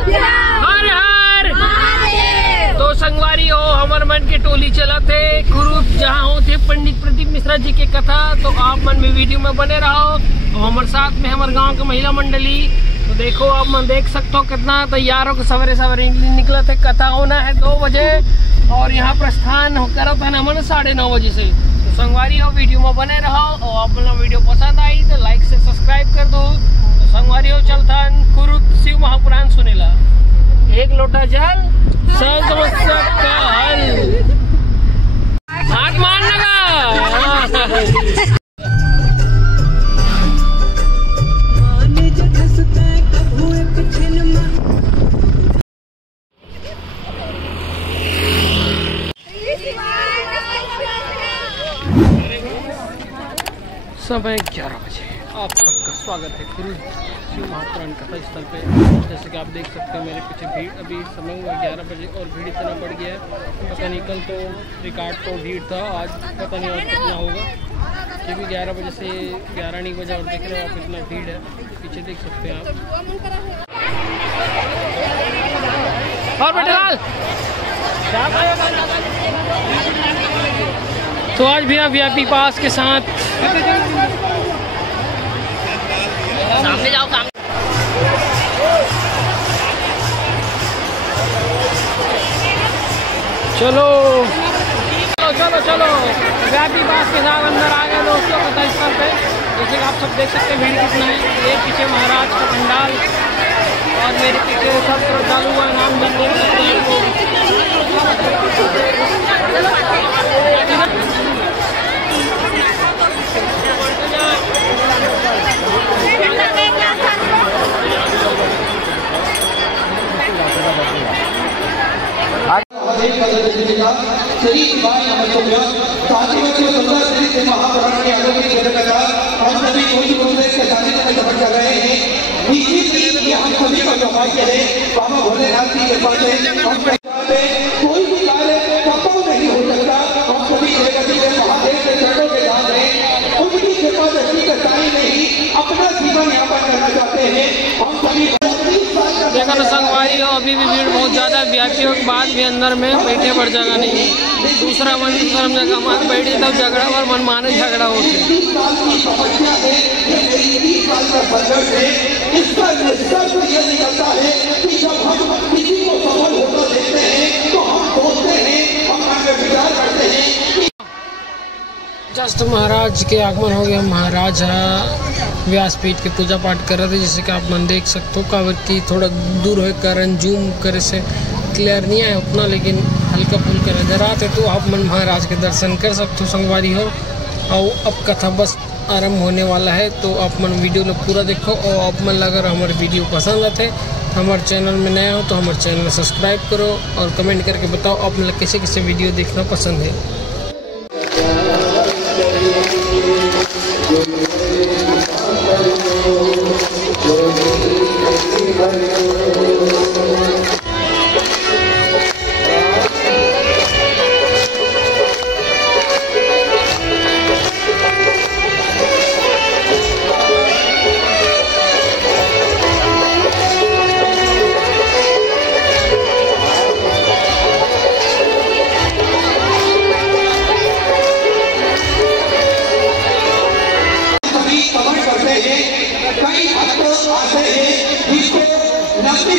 हर हर तो संगवारी हो हमार मन के टोली चला थे कुरूप जहाँ होते पंडित प्रदीप मिश्रा जी के कथा। तो आप मन में वीडियो में बने रहो और हमारे साथ में हमारे गांव के महिला मंडली। तो देखो आप मन देख सकते हो कितना तैयारों को सवेरे सवेरे निकला थे। कथा होना है 2 बजे और यहाँ प्रस्थान करा था ना मन 9:30 बजे से। तो संगवारी हो वीडियो में बने रहो और आप वीडियो पसंद आई तो लाइक से सब्सक्राइब कर दो। तो संगवारी हो चलता कुरुत शिव महापुराण सुनेला। 1 लोटा जल सब समस्या का हल। हाथ मारने का समय 11 बजे आप सबका स्वागत है गुरु शिव महापुराण कथा स्थल पे। जैसे कि आप देख सकते हैं मेरे पीछे भीड़ अभी समय हुआ 11 बजे और भीड़ इतना बढ़ गया है। पता नहीं कल तो रिकॉर्ड तो भीड़ था, आज पता नहीं और कितना होगा क्योंकि 11 बजे से 11 नहीं बजा और देख रहे हो आप इतना भीड़ है। पीछे देख सकते हैं आप। तो आज भी आप वीआईपी पास के साथ सामने जाओ सामने। चलो चलो चलो चलो वीआईपी पास के साथ अंदर आ गए दोस्तों कथा स्थल पे। जैसे कि आप सब देख सकते हैं भीड़ कितना है। ये पीछे महाराज का पंडाल और मेरे पीछे सब श्रद्धालु का नाम देख सकते हैं। कोई भी कार्य संभव नहीं हो सकता। हम सभी महादेव के चरणों के दान हैं, उनकी कृपा दृष्टि करताई नहीं अपना जीवन यापन करना चाहते हैं। हम सभी देखो तो संगवारी हो अभी भी भीड़ बहुत ज़्यादा। वीआईपीओ के बाद भी अंदर में बैठे बढ़ जगह नहीं। दूसरा मन धर्म जगह मान बैठे तब झगड़ा और मन माने झगड़ा होते। जस्ट महाराज के आगमन हो गया। महाराज व्यासपीठ के पूजा पाठ कर रहे थे। जैसे कि आप मन देख सकते हो कावड़ की थोड़ा दूर हो कारण जूम करे से क्लियर नहीं आया उतना, लेकिन हल्का फुल्का नजर आते तो आप मन महाराज के दर्शन कर सकते हो संगवारी हो। और अब कथा बस आरंभ होने वाला है तो आप मन वीडियो में पूरा देखो। और आप मन अगर हमारे वीडियो पसंद आते हमारे चैनल में नया हो तो हमारे चैनल में सब्सक्राइब करो और कमेंट करके बताओ आप मतलब कैसे कैसे वीडियो देखना पसंद है।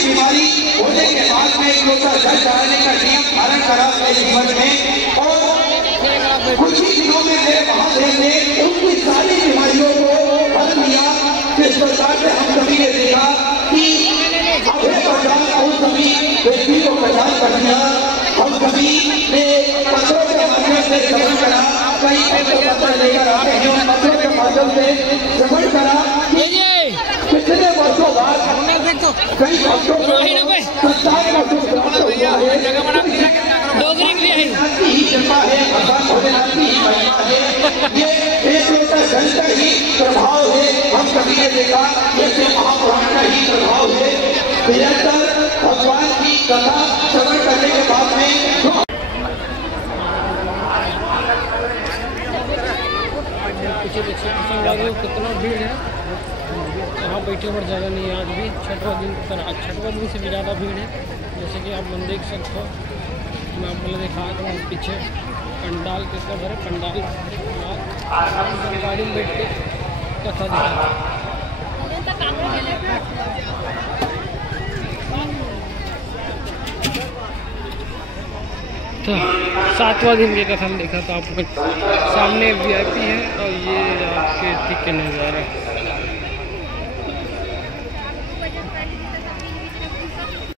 बीमारी होने के बाद में एक लोटा जल चढ़ाने का नियम धारण करा अपने जीवन में। और कुछ ही दिनों में मेरे महादेव ने उनकी सारी बीमारियों को हल किया। जिस प्रकार से हम सभी ने देखा कि उन सभी व्यक्ति को पहचान कर दिया। हम सभी ने पत्रों के माध्यम से श्रवण करा, कई पत्र लेकर आते हैं और पत्रों के माध्यम से श्रवण करा। पिछले वर्षों बाद कई भक्तों को ही कृपा है, भगवान भोलेनाथ की ही महिमा है। ये एक लोटा जल का ही प्रभाव है। हम सभी ने देखा ये शिव महापुराण का ही प्रभाव है। निरंतर भगवान की कथा श्रवण करने के बाद में कितना भीड़ है। यहाँ बैठे और जगह नहीं है आज भी। छठवां दिन की तरह छठवां दिन से भी ज़्यादा भीड़ है, जैसे कि आप मन देख सकते हो। मैं आपको दिखा रहा हूँ पीछे पंडाल कितना भरे, पंडाल गाड़ी में बैठ के कथा दिखा। तो 7वां दिन की कथा देखा था आपको। सामने VIP है और ये आपके ठीक के नज़ारा।